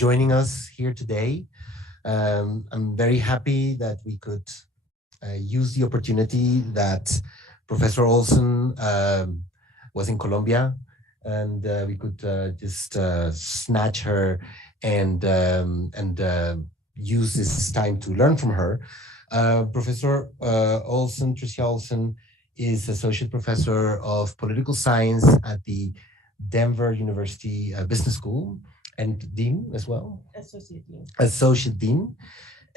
joining us here today. I'm very happy that we could use the opportunity that Professor Olsen was in Colombia, and we could just snatch her and use this time to learn from her. Professor Olsen, Tricia Olsen, is Associate Professor of Political Science at the Denver University Business School, and Dean as well? Associate Dean. Associate Dean.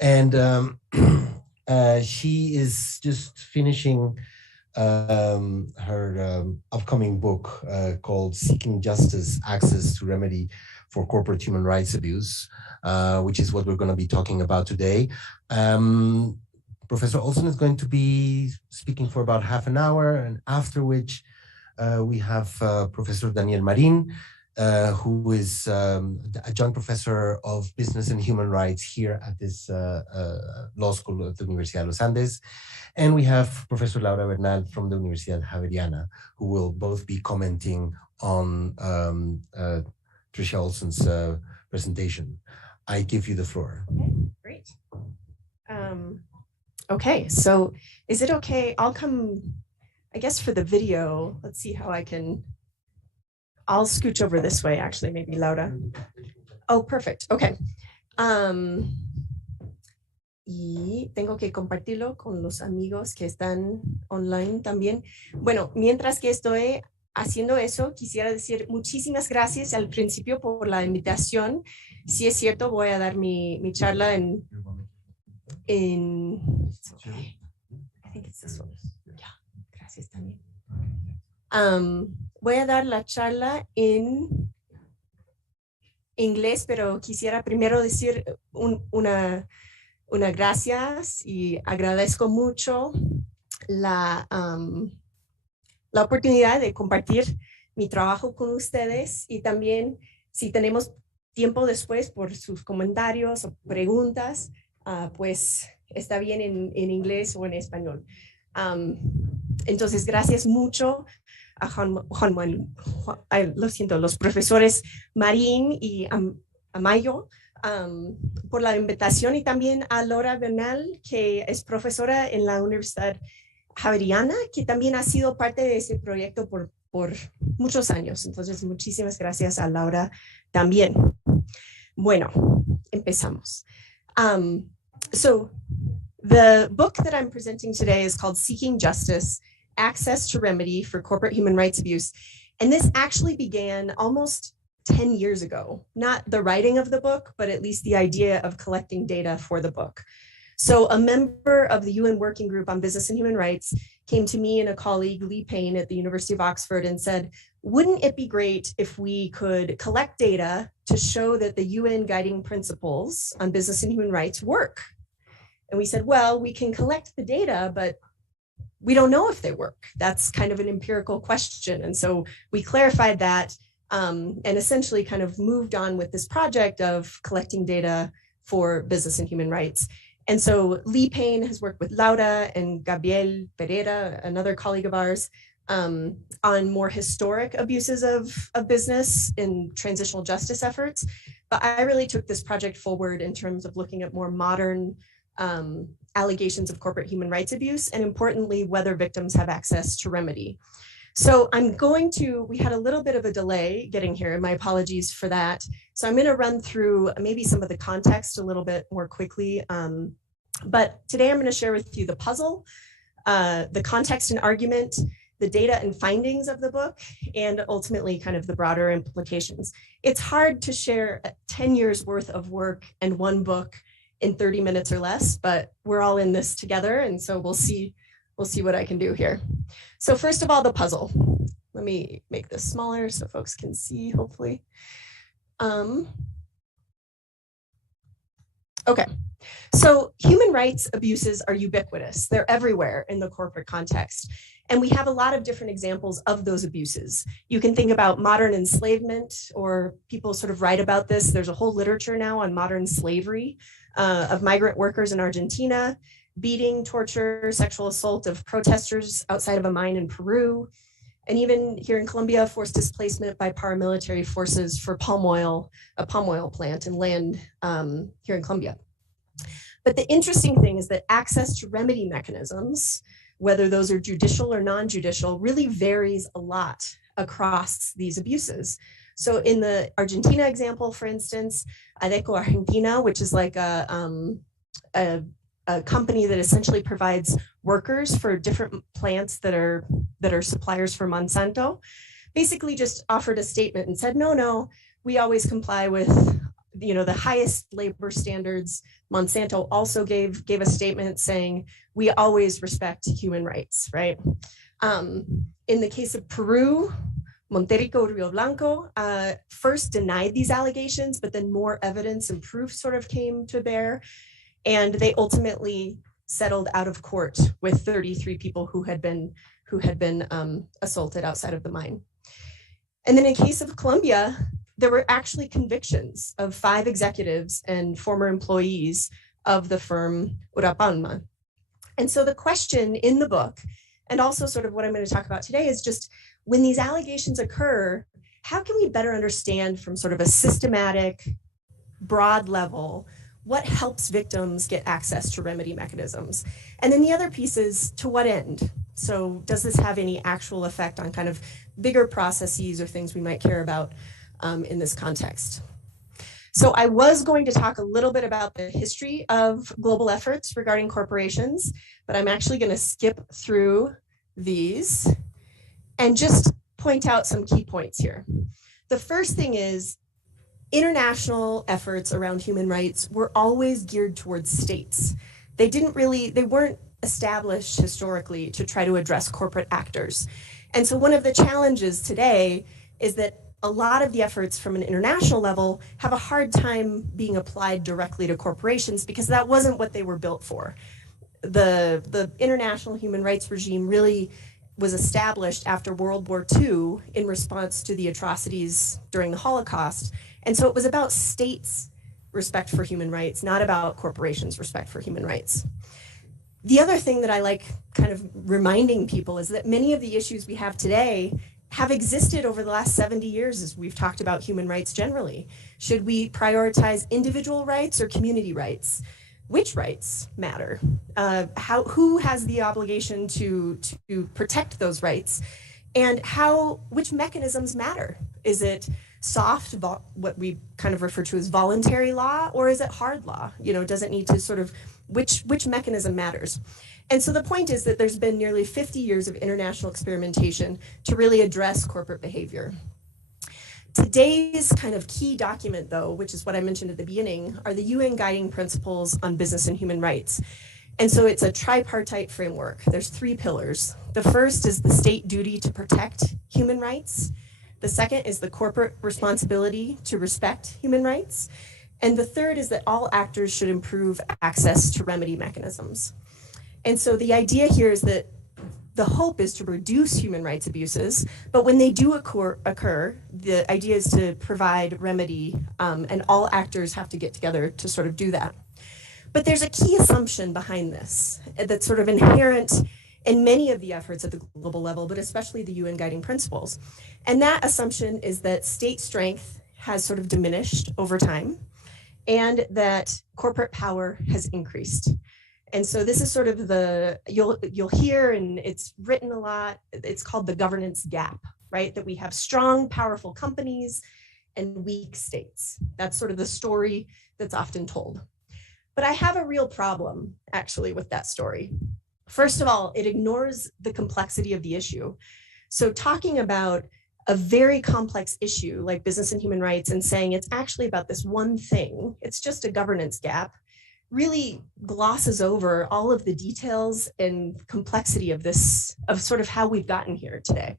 And she is just finishing her upcoming book called Seeking Justice, Access to Remedy for Corporate Human Rights Abuse, which is what we're going to be talking about today. Professor Olsen is going to be speaking for about half an hour, and after which we have Professor Daniel Marín, who is adjunct professor of business and human rights here at this law school at the Universidad de los Andes. And we have Professor Laura Bernal from the Universidad Javeriana, who will both be commenting on Tricia Olsen's presentation. I give you the floor. Okay, great. Okay, so is it okay? I'll come, I guess, for the video. Let's see how I can. I'll scooch over this way, actually, maybe Laura. Oh, perfect. Okay. Y tengo que compartirlo con los amigos que están online también. Bueno, mientras que estoy haciendo eso, quisiera decir muchísimas gracias al principio por la invitación. Si es cierto, voy a dar mi charla en okay. I think it's this one. Yeah, gracias también. Voy a dar la charla en inglés, pero quisiera primero decir una gracias y agradezco mucho la oportunidad de compartir mi trabajo con ustedes, y también si tenemos tiempo después por sus comentarios o preguntas, pues está bien en inglés o en español. Entonces, gracias mucho a los profesores Marín y Amayo por la invitación, y también a Laura Bernal, que es profesora en la Universidad Javeriana, que también ha sido parte de ese proyecto por muchos años. Entonces, muchísimas gracias a Laura también. Bueno, empezamos. So the book that I'm presenting today is called Seeking Justice, Access to Remedy for Corporate Human Rights Abuse. And this actually began almost 10 years ago, not the writing of the book, but at least the idea of collecting data for the book. So a member of the UN Working Group on Business and Human Rights came to me and a colleague, Lee Payne at the University of Oxford, and said, wouldn't it be great if we could collect data to show that the UN guiding principles on business and human rights work? And we said, well, we can collect the data, but we don't know if they work. That's kind of an empirical question. And so we clarified that and essentially kind of moved on with this project of collecting data for business and human rights. And so Lee Payne has worked with Laura and Gabriel Pereira, another colleague of ours, on more historic abuses of business in transitional justice efforts. But I really took this project forward in terms of looking at more modern allegations of corporate human rights abuse, and importantly, whether victims have access to remedy. So we had a little bit of a delay getting here, and my apologies for that. So I'm going to run through maybe some of the context a little bit more quickly. But today I'm going to share with you the puzzle, the context and argument, the data and findings of the book, and ultimately kind of the broader implications. It's hard to share 10 years worth of work and one book in 30 minutes or less, but we're all in this together, and so we'll see what I can do here. So first of all, the puzzle. Let me make this smaller so folks can see, hopefully. Okay, so human rights abuses are ubiquitous. They're everywhere in the corporate context. And we have a lot of different examples of those abuses. You can think about modern enslavement, or people sort of write about this. There's a whole literature now on modern slavery of migrant workers in Argentina, beating, torture, sexual assault of protesters outside of a mine in Peru, And even here in Colombia, forced displacement by paramilitary forces for palm oil, a palm oil plant and land here in Colombia. But the interesting thing is that access to remedy mechanisms, whether those are judicial or non-judicial, really varies a lot across these abuses. So in the Argentina example, for instance, Adeco Argentina, which is like a company that essentially provides workers for different plants that are suppliers for Monsanto, basically just offered a statement and said, no, we always comply with the highest labor standards. Monsanto also gave a statement saying we always respect human rights, right? In the case of Peru, Monterrico Rio Blanco first denied these allegations, but then more evidence and proof sort of came to bear. And they ultimately settled out of court with 33 people who had been assaulted outside of the mine. And then in case of Colombia, there were actually convictions of 5 executives and former employees of the firm Urapalma. And so the question in the book, and also sort of what I'm going to talk about today, is just when these allegations occur, how can we better understand from sort of a systematic, broad level what helps victims get access to remedy mechanisms? And then the other piece is, to what end? So does this have any actual effect on kind of bigger processes or things we might care about in this context? So I was going to talk a little bit about the history of global efforts regarding corporations, but I'm actually going to skip through these and just point out some key points here. The first thing is, international efforts around human rights were always geared towards states. They weren't established historically to try to address corporate actors. And so one of the challenges today is that a lot of the efforts from an international level have a hard time being applied directly to corporations because that wasn't what they were built for. The international human rights regime really was established after World War II in response to the atrocities during the Holocaust. And so it was about states' respect for human rights, not about corporations' respect for human rights. The other thing that I like kind of reminding people is that many of the issues we have today have existed over the last 70 years as we've talked about human rights generally. Should we prioritize individual rights or community rights? Which rights matter? Who has the obligation to protect those rights? And which mechanisms matter? Is it soft, what we kind of refer to as voluntary law, or is it hard law? Does it need to sort of, which mechanism matters? And so the point is that there's been nearly 50 years of international experimentation to really address corporate behavior. Today's kind of key document, though, which is what I mentioned at the beginning, are the UN Guiding Principles on Business and Human Rights. And so it's a tripartite framework. There's 3 pillars. The first is the state duty to protect human rights. The second is the corporate responsibility to respect human rights. And the third is that all actors should improve access to remedy mechanisms. And so the idea here is that the hope is to reduce human rights abuses, but when they do occur, the idea is to provide remedy, and all actors have to get together to sort of do that. But there's a key assumption behind this that's sort of inherent in many of the efforts at the global level, but especially the UN Guiding Principles. And that assumption is that state strength has sort of diminished over time and that corporate power has increased. And so this is sort of you'll hear, and it's written a lot, it's called the governance gap, right? That we have strong, powerful companies and weak states. That's sort of the story that's often told. But I have a real problem, actually, with that story. First of all, it ignores the complexity of the issue. So talking about a very complex issue like business and human rights and saying it's actually about this one thing, it's just a governance gap, really glosses over all of the details and complexity of sort of how we've gotten here today.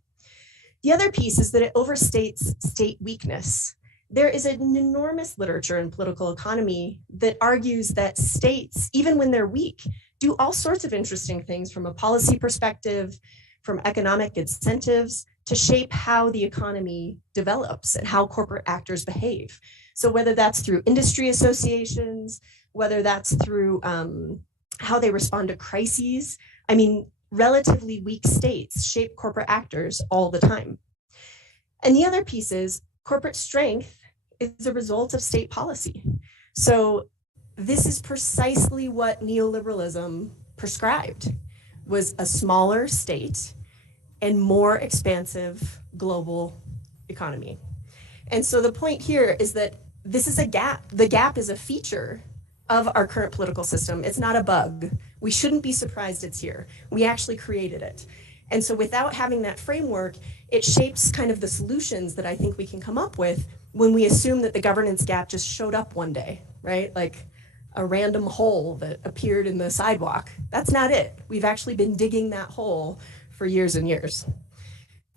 The other piece is that it overstates state weakness. There is an enormous literature in political economy that argues that states, even when they're weak, do all sorts of interesting things from a policy perspective, from economic incentives, to shape how the economy develops and how corporate actors behave. So whether that's through industry associations, whether that's through how they respond to crises. I mean, relatively weak states shape corporate actors all the time. And the other piece is corporate strength is a result of state policy. So this is precisely what neoliberalism prescribed, was a smaller state and more expansive global economy. And so the point here is that this is a gap. The gap is a feature of our current political system. It's not a bug. We shouldn't be surprised it's here. We actually created it. And so without having that framework, it shapes kind of the solutions that I think we can come up with when we assume that the governance gap just showed up one day, right? Like a random hole that appeared in the sidewalk. That's not it. We've actually been digging that hole for years and years.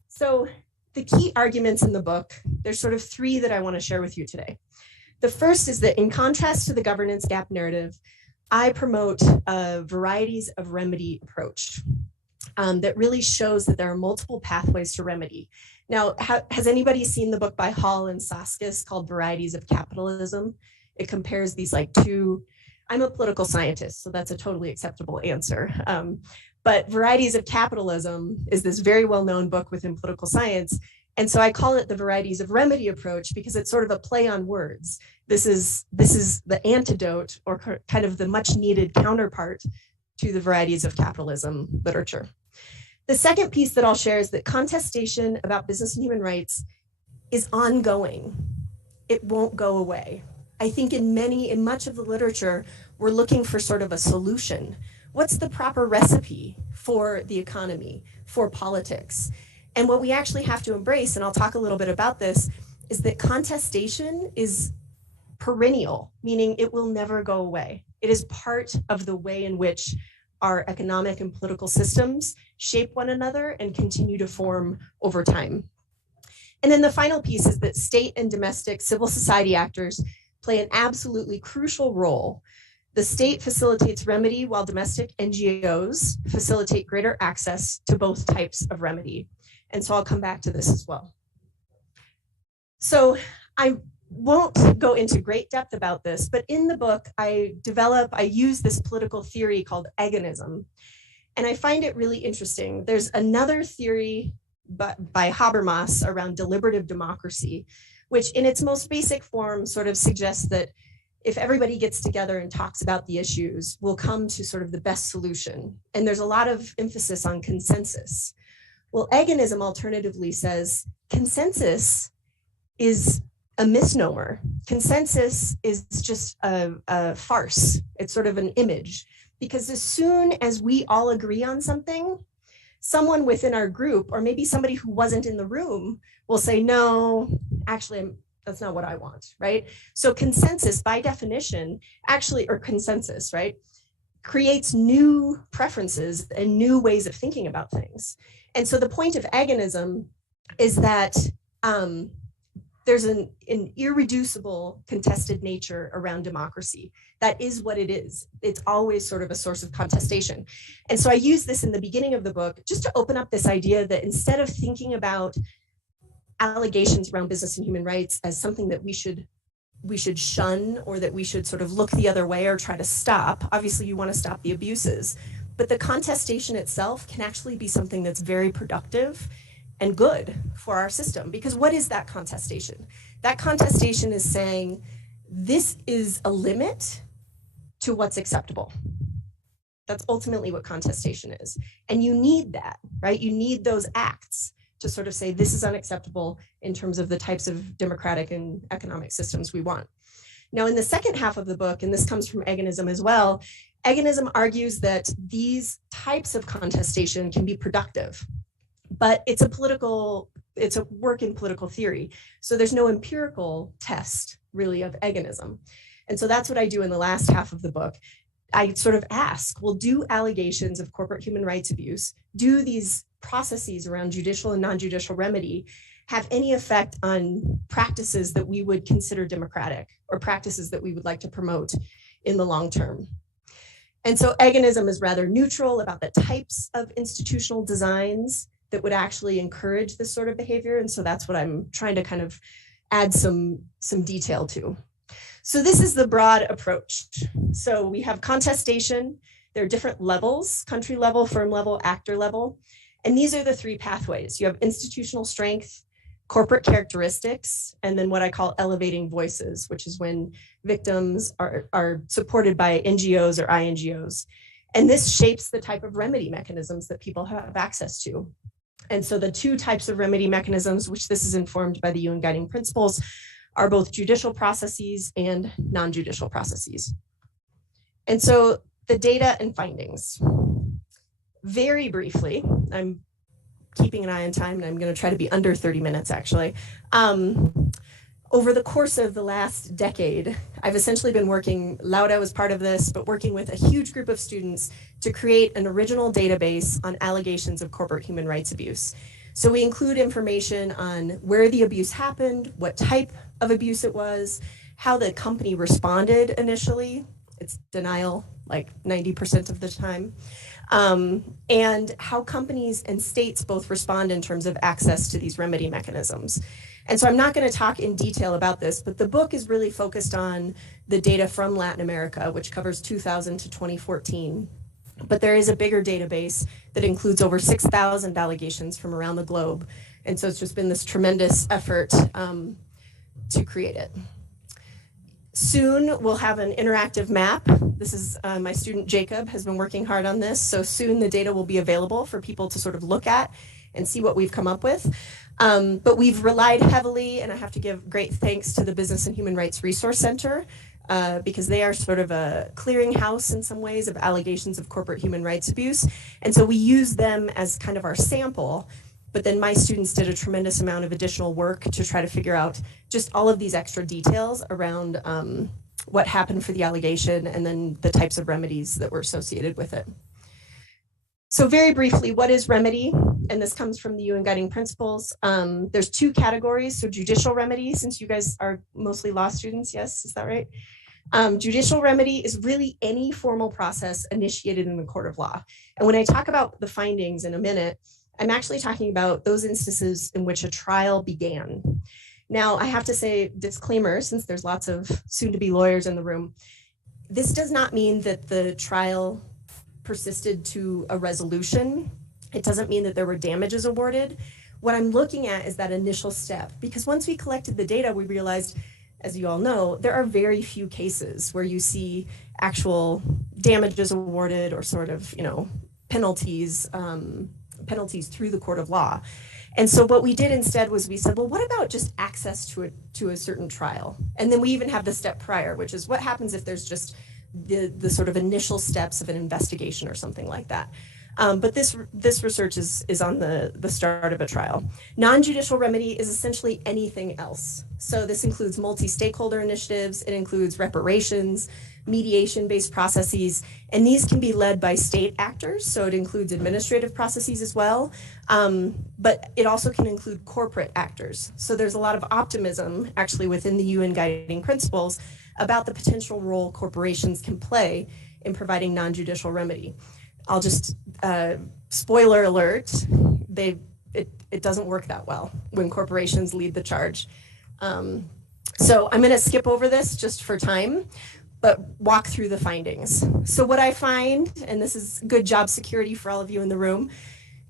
So the key arguments in the book, there's sort of three that I want to share with you today. The first is that in contrast to the governance gap narrative, I promote a varieties of remedy approach that really shows that there are multiple pathways to remedy. Now, has anybody seen the book by Hall and Soskis called Varieties of Capitalism? It compares these like two, I'm a political scientist, so that's a totally acceptable answer. But Varieties of Capitalism is this very well-known book within political science. And so I call it the Varieties of Remedy approach because it's sort of a play on words. This is the antidote, or kind of the much needed counterpart to the Varieties of Capitalism literature. The second piece that I'll share is that contestation about business and human rights is ongoing. It won't go away. I think in much of the literature, we're looking for sort of a solution. What's the proper recipe for the economy, for politics? And what we actually have to embrace, and I'll talk a little bit about this, is that contestation is perennial, meaning it will never go away. It is part of the way in which our economic and political systems shape one another and continue to form over time. And then the final piece is that state and domestic civil society actors play an absolutely crucial role. The state facilitates remedy while domestic NGOs facilitate greater access to both types of remedy. And so I'll come back to this as well. So I won't go into great depth about this, but in the book, I use this political theory called agonism. And I find it really interesting. There's another theory by Habermas around deliberative democracy, which in its most basic form sort of suggests that if everybody gets together and talks about the issues, we'll come to sort of the best solution. And there's a lot of emphasis on consensus. Well, agonism alternatively says consensus is a misnomer. Consensus is just a farce. It's sort of an image, because as soon as we all agree on something, someone within our group, or maybe somebody who wasn't in the room, will say, no, actually, that's not what I want, right? So consensus, by definition, or consensus, right, creates new preferences and new ways of thinking about things. And so the point of agonism is that there's an irreducible contested nature around democracy. That is what it is. It's always sort of a source of contestation. And so I use this in the beginning of the book just to open up this idea that instead of thinking about allegations around business and human rights as something that we should shun, or that we should sort of look the other way or try to stop. Obviously, you want to stop the abuses, but the contestation itself can actually be something that's very productive and good for our system. Because what is that contestation? That contestation is saying, this is a limit to what's acceptable. That's ultimately what contestation is. And you need that, right? You need those acts to sort of say, this is unacceptable in terms of the types of democratic and economic systems we want. Now, in the second half of the book, and this comes from agonism as well, agonism argues that these types of contestation can be productive, but it's a work in political theory. So there's no empirical test really of agonism. And so that's what I do in the last half of the book. I sort of ask, well, do allegations of corporate human rights abuse, do these processes around judicial and non-judicial remedy have any effect on practices that we would consider democratic, or practices that we would like to promote in the long term? And so agonism is rather neutral about the types of institutional designs that would actually encourage this sort of behavior. And so that's what I'm trying to kind of add some detail to. So this is the broad approach. So we have contestation There are different levels: country level, firm level, actor level. And these are the three pathways. You have institutional strength, corporate characteristics, and then what I call elevating voices, which is when victims are supported by NGOs or INGOs. And this shapes the type of remedy mechanisms that people have access to. And so the two types of remedy mechanisms, which this is informed by the UN Guiding Principles, are both judicial processes and non-judicial processes. And so the data and findings. Very briefly, I'm keeping an eye on time and I'm going to try to be under 30 minutes actually. Over the course of the last decade, I've essentially been working, Laura was part of this, but working with a huge group of students to create an original database on allegations of corporate human rights abuse. So we include information on where the abuse happened, what type of abuse it was, how the company responded initially. It's denial like 90% of the time. And how companies and states both respond in terms of access to these remedy mechanisms. And so I'm not going to talk in detail about this, but the book is really focused on the data from Latin America, which covers 2000 to 2014. But there is a bigger database that includes over 6,000 allegations from around the globe. And so it's just been this tremendous effort to create it. Soon we'll have an interactive map. This is my student Jacob has been working hard on this. So soon the data will be available for people to sort of look at and see what we've come up with. But we've relied heavily, and I have to give great thanks to the Business and Human Rights Resource Center, because they are sort of a clearinghouse in some ways of allegations of corporate human rights abuse. And so we use them as kind of our sample, but then my students did a tremendous amount of additional work to try to figure out just all of these extra details around what happened for the allegation and then the types of remedies that were associated with it. So very briefly, what is remedy? And this comes from the UN Guiding Principles. There's two categories. So judicial remedy, since you guys are mostly law students, yes, is that right? Judicial remedy is really any formal process initiated in the court of law. And when I talk about the findings in a minute, I'm actually talking about those instances in which a trial began. Now, I have to say, disclaimer, since there's lots of soon-to-be lawyers in the room, this does not mean that the trial persisted to a resolution. It doesn't mean that there were damages awarded. What I'm looking at is that initial step, because once we collected the data, we realized, as you all know, there are very few cases where you see actual damages awarded or sort of, penalties through the court of law. And so what we did instead was we said, well, what about just access to a certain trial? And then we even have the step prior, which is what happens if there's just the sort of initial steps of an investigation or something like that. But this research is on the start of a trial. Non-judicial remedy is essentially anything else. So this includes multi-stakeholder initiatives, it includes reparations, mediation-based processes, and these can be led by state actors, so it includes administrative processes as well, but it also can include corporate actors. So there's a lot of optimism actually within the UN Guiding Principles about the potential role corporations can play in providing non-judicial remedy. I'll just, spoiler alert, it doesn't work that well when corporations lead the charge. So I'm gonna skip over this just for time, but walk through the findings. So what I find, and this is good job security for all of you in the room,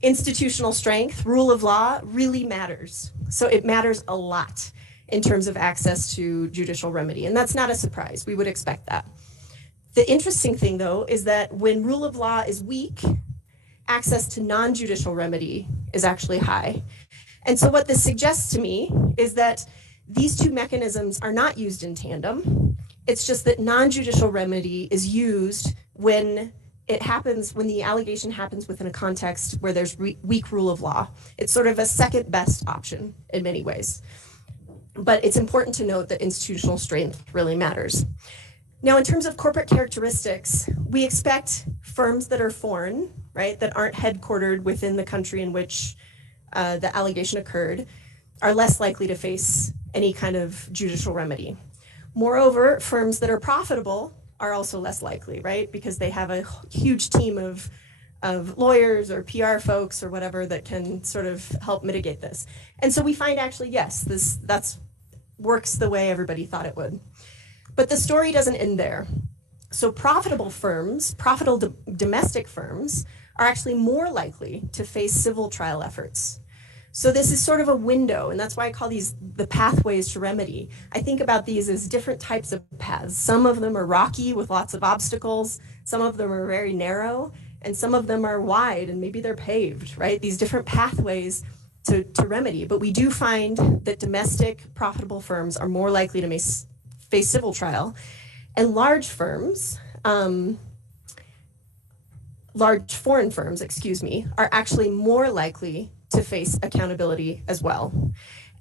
institutional strength, rule of law really matters. So it matters a lot in terms of access to judicial remedy. And that's not a surprise, we would expect that. The interesting thing though, is that when rule of law is weak, access to non-judicial remedy is actually high. And so what this suggests to me is that these two mechanisms are not used in tandem. It's just that non-judicial remedy is used when it happens, when the allegation happens within a context where there's weak rule of law. It's sort of a second best option in many ways. But it's important to note that institutional strength really matters. Now, in terms of corporate characteristics, we expect firms that are foreign, right, that aren't headquartered within the country in which the allegation occurred, are less likely to face any kind of judicial remedy. Moreover, firms that are profitable are also less likely, right, because they have a huge team of lawyers or PR folks or whatever that can sort of help mitigate this. And so we find actually, yes, that's works the way everybody thought it would. But the story doesn't end there. So profitable firms, profitable domestic firms, are actually more likely to face civil trial efforts. So this is sort of a window, and that's why I call these the pathways to remedy. I think about these as different types of paths. Some of them are rocky with lots of obstacles. Some of them are very narrow, and some of them are wide, and maybe they're paved, right? These different pathways to remedy. But we do find that domestic profitable firms are more likely to face civil trial, and large firms, large foreign firms, are actually more likely to face accountability as well.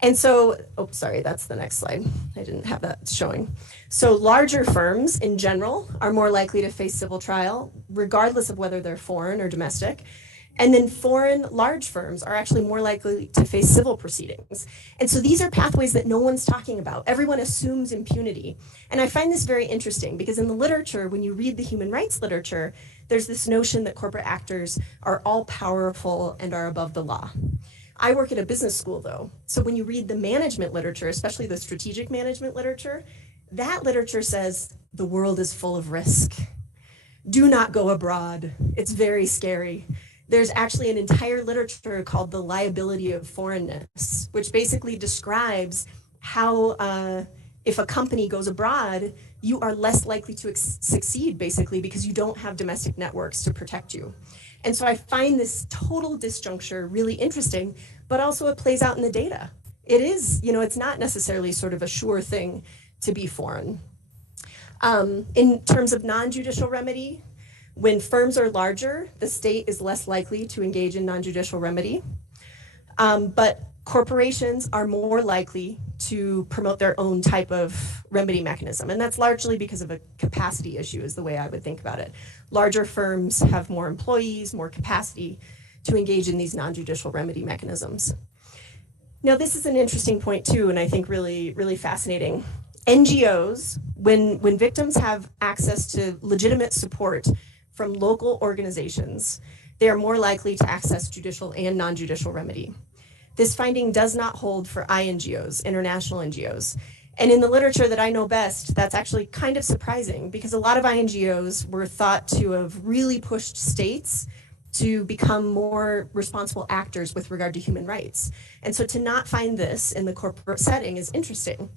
And so, oh, sorry, that's the next slide. I didn't have that showing. So larger firms in general are more likely to face civil trial, regardless of whether they're foreign or domestic. And then foreign large firms are actually more likely to face civil proceedings. And so these are pathways that no one's talking about. Everyone assumes impunity. And I find this very interesting because in the literature, when you read the human rights literature, there's this notion that corporate actors are all powerful and are above the law. I work at a business school though. So when you read the management literature, especially the strategic management literature, that literature says the world is full of risk. Do not go abroad. It's very scary. There's actually an entire literature called the Liability of Foreignness, which basically describes how if a company goes abroad, you are less likely to succeed, basically, because you don't have domestic networks to protect you. And so I find this total disjuncture really interesting, but also it plays out in the data. It is, it's not necessarily sort of a sure thing to be foreign. In terms of non-judicial remedy, when firms are larger, the state is less likely to engage in non-judicial remedy. But corporations are more likely to promote their own type of remedy mechanism. And that's largely because of a capacity issue is the way I would think about it. Larger firms have more employees, more capacity to engage in these non-judicial remedy mechanisms. Now, this is an interesting point too, and I think really, really fascinating. NGOs, when victims have access to legitimate support from local organizations, they are more likely to access judicial and non-judicial remedy. This finding does not hold for INGOs, international NGOs. And in the literature that I know best, that's actually kind of surprising because a lot of INGOs were thought to have really pushed states to become more responsible actors with regard to human rights. And so to not find this in the corporate setting is interesting.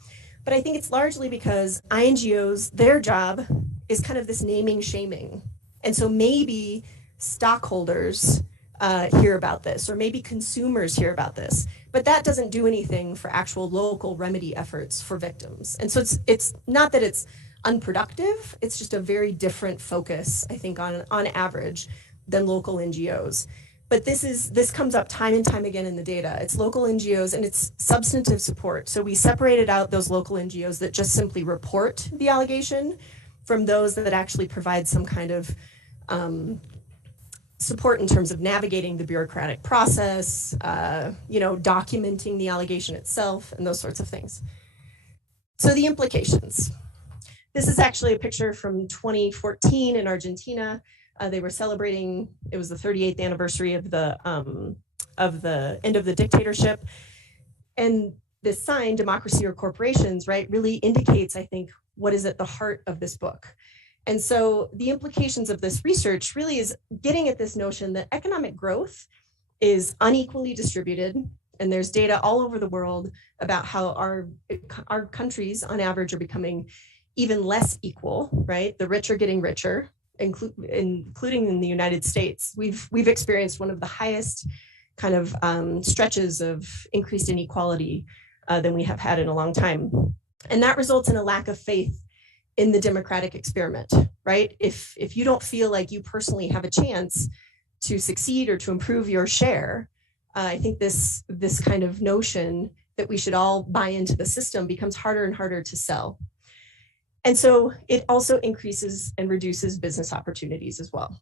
But I think it's largely because INGOs, their job is kind of this naming shaming. And so maybe stockholders hear about this, or maybe consumers hear about this, but that doesn't do anything for actual local remedy efforts for victims. And so it's not that it's unproductive, it's just a very different focus, I think, on average than local NGOs. But this comes up time and time again in the data. It's local NGOs and it's substantive support. So we separated out those local NGOs that just simply report the allegation from those that actually provide some kind of support in terms of navigating the bureaucratic process, documenting the allegation itself, and those sorts of things. So the implications. This is actually a picture from 2014 in Argentina. They were celebrating, it was the 38th anniversary of the end of the dictatorship. And this sign, democracy or corporations, right, really indicates, I think, what is at the heart of this book. And so the implications of this research really is getting at this notion that economic growth is unequally distributed. And there's data all over the world about how our countries on average are becoming even less equal, right? The rich are getting richer, including in the United States. We've experienced one of the highest kind of stretches of increased inequality than we have had in a long time. And that results in a lack of faith in the democratic experiment, right? If you don't feel like you personally have a chance to succeed or to improve your share, I think this kind of notion that we should all buy into the system becomes harder and harder to sell. And so it also increases and reduces business opportunities as well.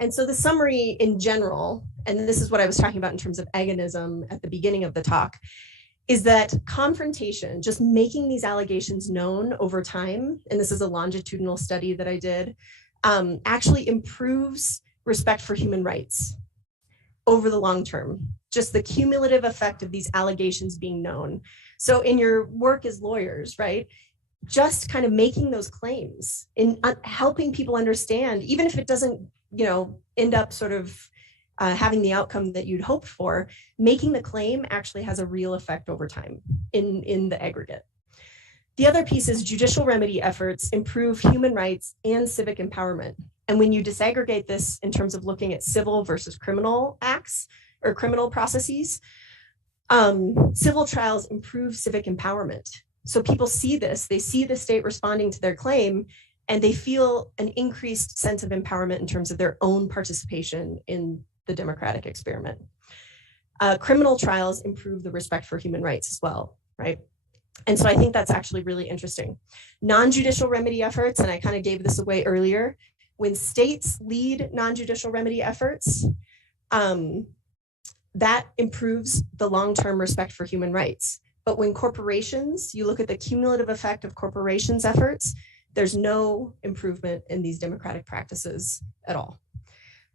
And so the summary in general, and this is what I was talking about in terms of agonism at the beginning of the talk, is that confrontation, just making these allegations known over time, and this is a longitudinal study that I did, actually improves respect for human rights over the long term, just the cumulative effect of these allegations being known. So in your work as lawyers, right, just kind of making those claims and helping people understand, even if it doesn't, end up sort of having the outcome that you'd hoped for, making the claim actually has a real effect over time in the aggregate. The other piece is judicial remedy efforts improve human rights and civic empowerment. And when you disaggregate this in terms of looking at civil versus criminal acts or criminal processes, civil trials improve civic empowerment. So people see this, they see the state responding to their claim, and they feel an increased sense of empowerment in terms of their own participation in the democratic experiment. Criminal trials improve the respect for human rights as well, right? And so I think that's actually really interesting. Non-judicial remedy efforts, and I kind of gave this away earlier, when states lead non-judicial remedy efforts, that improves the long-term respect for human rights. But when corporations, you look at the cumulative effect of corporations' efforts, there's no improvement in these democratic practices at all.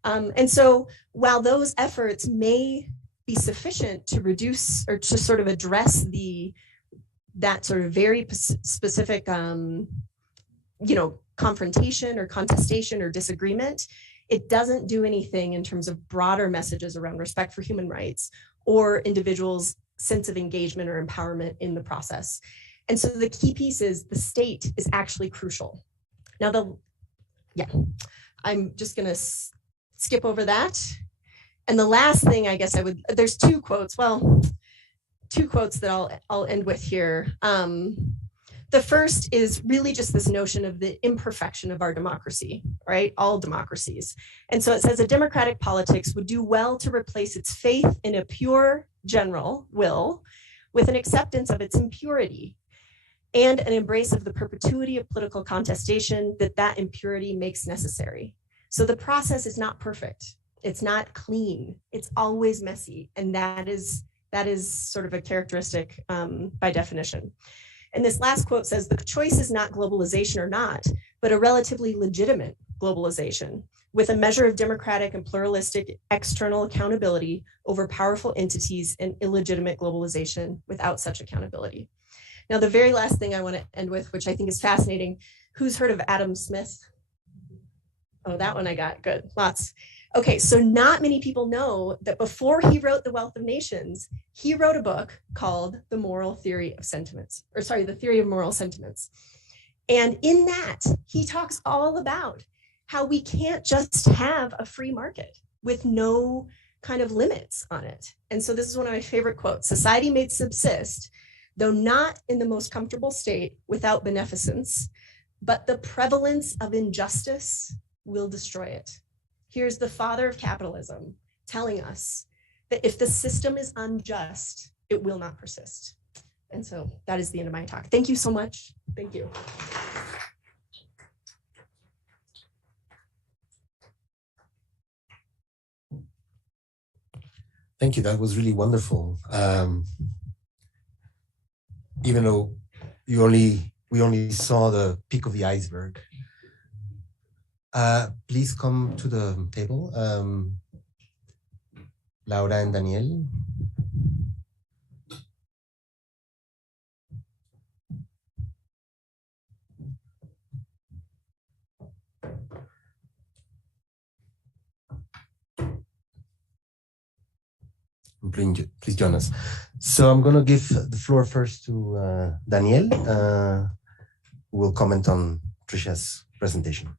And so while those efforts may be sufficient to reduce or to sort of address that sort of very specific, confrontation or contestation or disagreement, it doesn't do anything in terms of broader messages around respect for human rights or individuals' sense of engagement or empowerment in the process. And so the key piece is the state is actually crucial. Now I'm just gonna skip over that. And the last thing I guess there's two quotes that I'll end with here. The first is really just this notion of the imperfection of our democracy, right? All democracies. And so it says a democratic politics would do well to replace its faith in a pure general will with an acceptance of its impurity and an embrace of the perpetuity of political contestation that impurity makes necessary. So the process is not perfect. It's not clean. It's always messy. And that is sort of a characteristic by definition. And this last quote says, the choice is not globalization or not, but a relatively legitimate globalization with a measure of democratic and pluralistic external accountability over powerful entities and illegitimate globalization without such accountability. Now, the very last thing I want to end with, which I think is fascinating, who's heard of Adam Smith? Oh, that one I got, good, lots. Okay, so not many people know that before he wrote The Wealth of Nations, he wrote a book called The Theory of Moral Sentiments. And in that, he talks all about how we can't just have a free market with no kind of limits on it. And so this is one of my favorite quotes. Society may subsist, though not in the most comfortable state without beneficence, but the prevalence of injustice will destroy it. Here's the father of capitalism telling us that if the system is unjust, it will not persist. And so that is the end of my talk. Thank you so much. Thank you. Thank you. That was really wonderful. Even though we only saw the peak of the iceberg. Please come to the table. Laura and Daniel. Please join us. So I'm going to give the floor first to Daniel, who will comment on Tricia's presentation.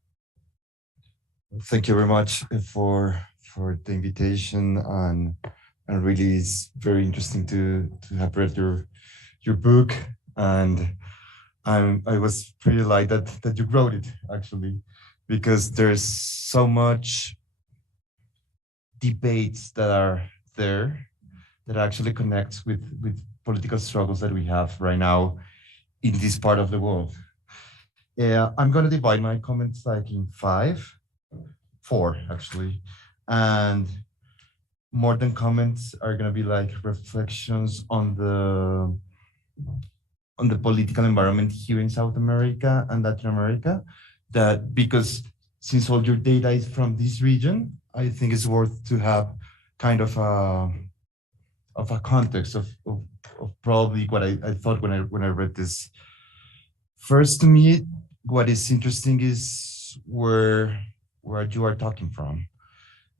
Thank you very much for the invitation, and really it's very interesting to have read your book, and I was pretty delighted that you wrote it, actually, because there's so much debates that are there that actually connects with political struggles that we have right now in this part of the world. I'm going to divide my comments like in four actually, and more than comments are going to be like reflections on the political environment here in South America and Latin America, that because since all your data is from this region, I think it's worth to have kind of a context of probably what I thought when I read this First, to me, what is interesting is where you are talking from.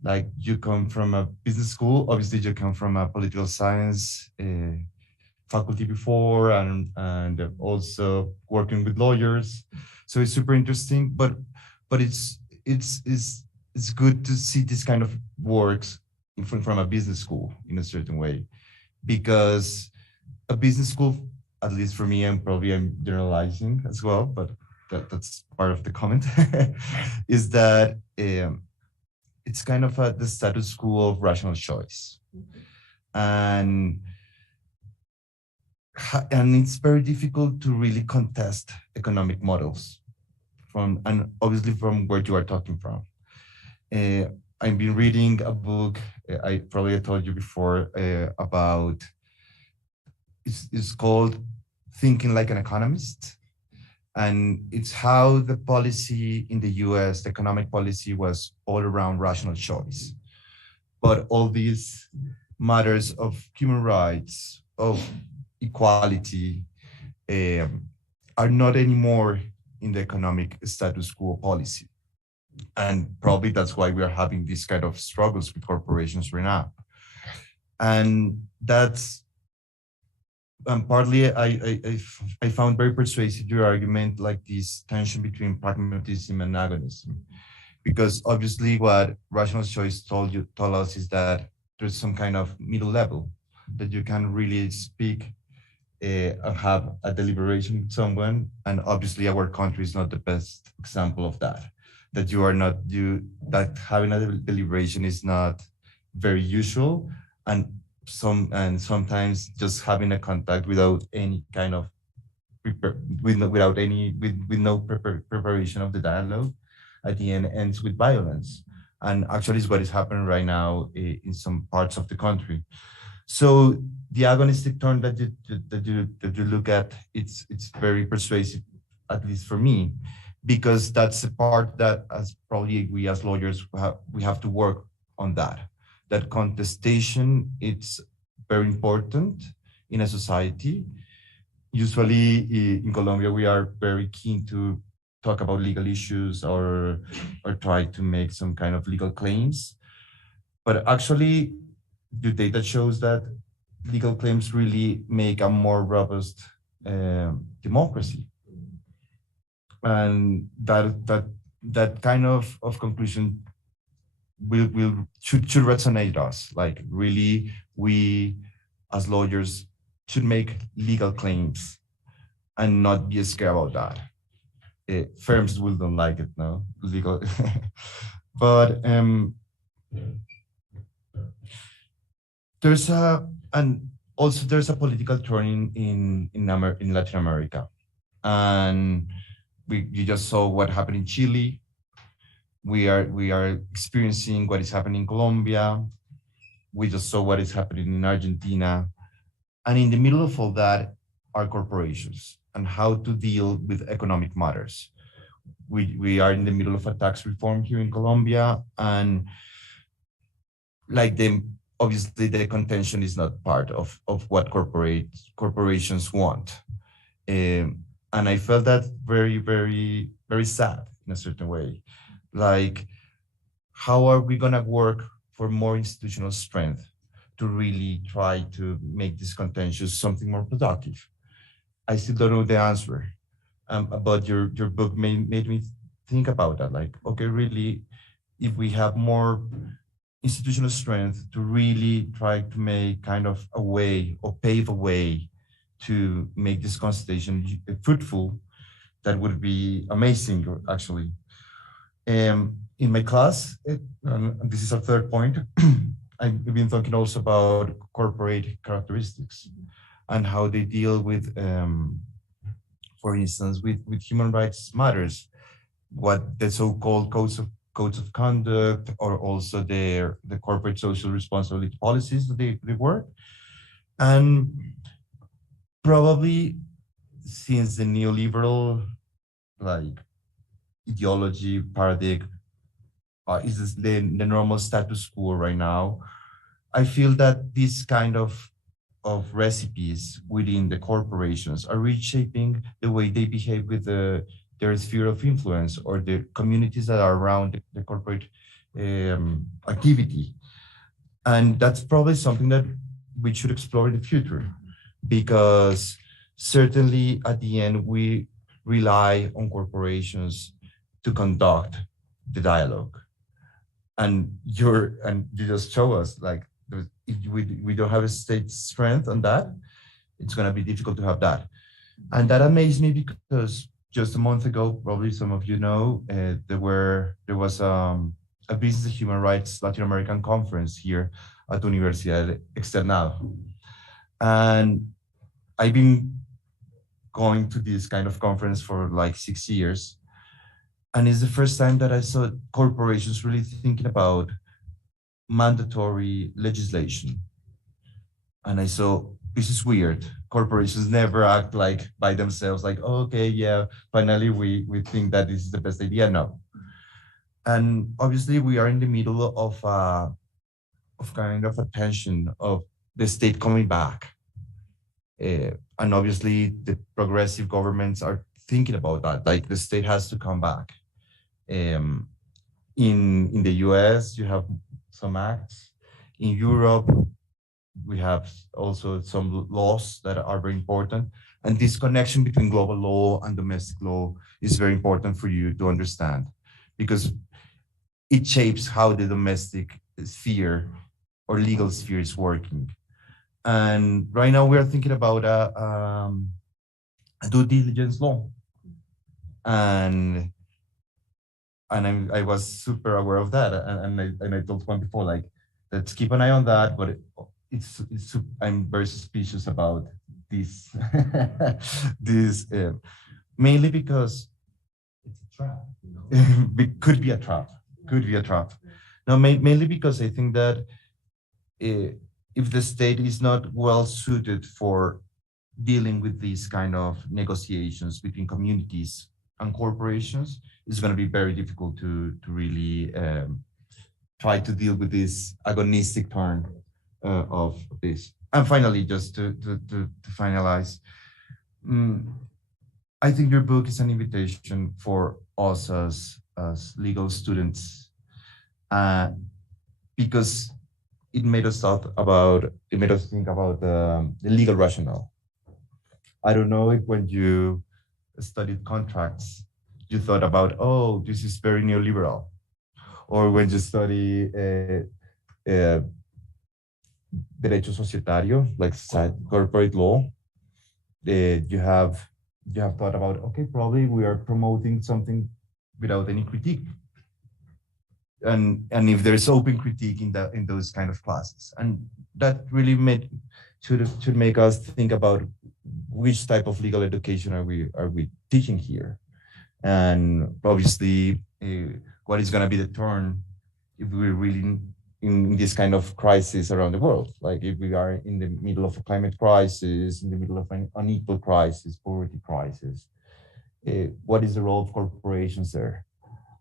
Like, you come from a business school, obviously you come from a political science faculty before, and also working with lawyers. So it's super interesting, but it's good to see this kind of works from a business school in a certain way, because a business school, at least for me, and probably I'm generalizing as well, but that's part of the comment, is that it's kind of the status quo of rational choice. And it's very difficult to really contest economic models and obviously from where you are talking from. I've been reading a book, I probably told you before, about, it's called Thinking Like an Economist. And it's how the policy in the US, the economic policy, was all around rational choice. But all these matters of human rights, of equality, are not anymore in the economic status quo policy. And probably that's why we are having these kind of struggles with corporations right now. And that's, partly I found very persuasive your argument, like this tension between pragmatism and agonism, because obviously what rational choice told us is that there's some kind of middle level that you can really speak and have a deliberation with someone. And obviously our country is not the best example of that, that that having a deliberation is not very usual, and sometimes just having a contact without any kind of with no preparation of the dialogue at the end ends with violence, and actually is what is happening right now in some parts of the country. So the agonistic turn that you look at, it's very persuasive, at least for me, because that's the part that, as probably we as lawyers we have to work on, that contestation. It's very important in a society. Usually in Colombia, we are very keen to talk about legal issues or try to make some kind of legal claims. But actually, the data shows that legal claims really make a more robust democracy. And that kind of conclusion should resonate us. Like, really, we as lawyers should make legal claims and not be scared about that. Firms will don't like it, no, legal. But there's a political turn in Latin America, and you just saw what happened in Chile. We are experiencing what is happening in Colombia. We just saw what is happening in Argentina. And in the middle of all that are corporations and how to deal with economic matters. We are in the middle of a tax reform here in Colombia, and like obviously the contention is not part of what corporations want. And I felt that very, very, very sad in a certain way. Like, how are we gonna work for more institutional strength to really try to make this contentious something more productive? I still don't know the answer, but your book made me think about that. Like, okay, really, if we have more institutional strength to really try to make kind of a way or pave a way to make this consultation fruitful, that would be amazing, actually. In my class, this is our third point, I've been talking also about corporate characteristics and how they deal with, for instance, with human rights matters, what the so-called codes of conduct, or also the corporate social responsibility policies that they work. And probably since the neoliberal ideology paradigm is the normal status quo right now, I feel that this kind of of recipes within the corporations are reshaping the way they behave with their sphere of influence or the communities that are around the corporate activity. And that's probably something that we should explore in the future, because certainly at the end, we rely on corporations to conduct the dialogue. And you just show us, like, if we don't have a state strength on that, it's going to be difficult to have that. And that amazed me because just a month ago, probably some of you know, there was a business and human rights Latin American conference here at Universidad de Externado. And I've been going to this kind of conference for like 6 years. And it's the first time that I saw corporations really thinking about mandatory legislation. And I saw, this is weird. Corporations never act like by themselves, like, oh, okay, yeah, finally we think that this is the best idea. No. And obviously we are in the middle of kind of a tension of the state coming back. And obviously the progressive governments are thinking about that, like the state has to come back. In the US, you have some acts. In Europe, we have also some laws that are very important. And this connection between global law and domestic law is very important for you to understand, because it shapes how the domestic sphere or legal sphere is working. And right now we are thinking about a due diligence law. And I was super aware of that. And I told Juan before, like, let's keep an eye on that, but I'm very suspicious about this, mainly because it's a trap, you know? It could be a trap. No, mainly because I think that if the state is not well suited for dealing with these kind of negotiations between communities and corporations, it's going to be very difficult to really try to deal with this agonistic turn of this. And finally, just to finalize, I think your book is an invitation for us as legal students, because it made us think about the legal rationale. I don't know if when you studied contracts, you thought about, oh, this is very neoliberal, or when you study Derecho Societario, like corporate law, you have thought about, okay, probably we are promoting something without any critique, and if there's open critique in those kind of classes, and that really should make us think about which type of legal education are we teaching here, and obviously what is going to be the turn if we're really in this kind of crisis around the world, like if we are in the middle of a climate crisis, in the middle of an unequal crisis, poverty crisis, what is the role of corporations there?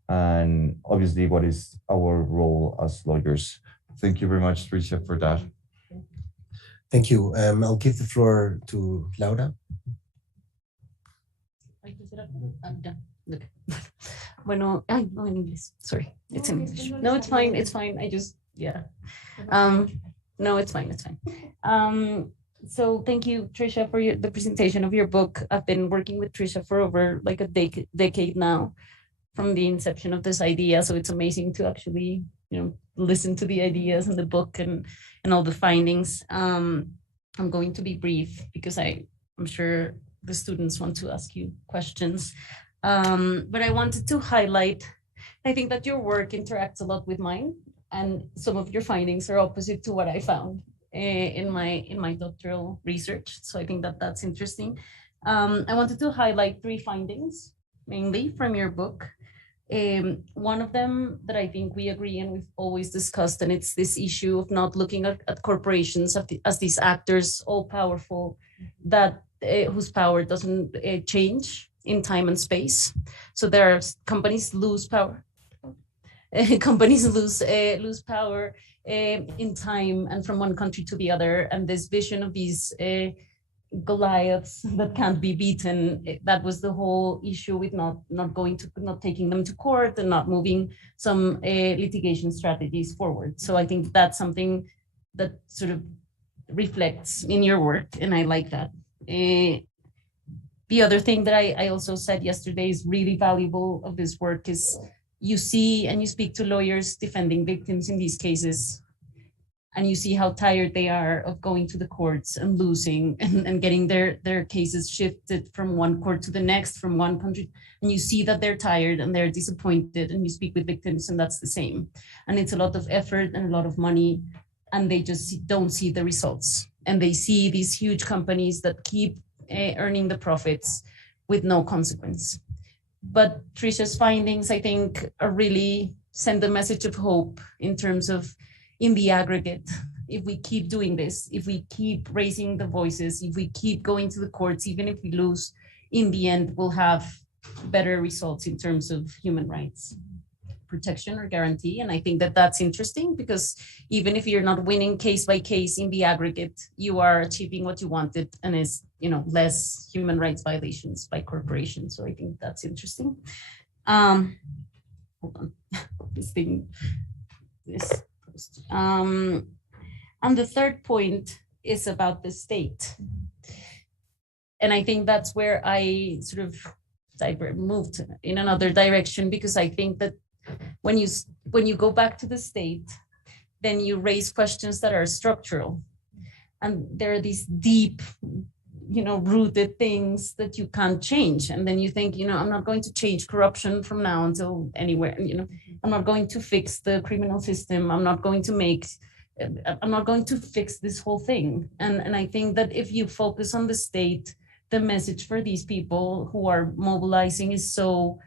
And obviously, what is our role as lawyers? Thank you very much, Tricia, for that. Thank you. I'll give the floor to Laura. Bueno, no, en inglés. Sorry, it's in English. No, it's fine. It's fine. I just, yeah. No, it's fine. It's fine. So thank you, Tricia, for the presentation of your book. I've been working with Tricia for over like a decade now, from the inception of this idea. So it's amazing to actually, listen to the ideas in the book and all the findings. I'm going to be brief because I'm sure the students want to ask you questions. But I wanted to highlight, I think that your work interacts a lot with mine, and some of your findings are opposite to what I found in my doctoral research. So I think that that's interesting. I wanted to highlight 3 findings, mainly from your book. One of them that I think we agree and we've always discussed, and it's this issue of not looking at corporations as these actors, all powerful, that whose power doesn't change in time and space. So there are companies lose power. companies lose power in time and from one country to the other. And this vision of these Goliaths that can't be beaten, that was the whole issue with not taking them to court and not moving some litigation strategies forward. So I think that's something that sort of reflects in your work, and I like that. The other thing that I also said yesterday is really valuable of this work is you see and you speak to lawyers defending victims in these cases, and you see how tired they are of going to the courts and losing and getting their cases shifted from one court to the next, from one country. And you see that they're tired and they're disappointed, and you speak with victims and that's the same. And it's a lot of effort and a lot of money, and they just don't see the results. And they see these huge companies that keep earning the profits with no consequence. But Tricia's findings, I think, are really send a message of hope in terms of, in the aggregate, if we keep doing this, if we keep raising the voices, if we keep going to the courts, even if we lose, in the end, we'll have better results in terms of human rights protection or guarantee. And I think that that's interesting, because even if you're not winning case by case, in the aggregate, you are achieving what you wanted, and is, less human rights violations by corporations. So I think that's interesting. Hold on, this. And the third point is about the state. And I think that's where I sort of moved in another direction, because I think that when you go back to the state, then you raise questions that are structural. And there are these deep, rooted things that you can't change. And then you think, I'm not going to change corruption from now until anywhere. I'm not going to fix the criminal system. I'm not going to fix this whole thing. And I think that if you focus on the state, the message for these people who are mobilizing is so,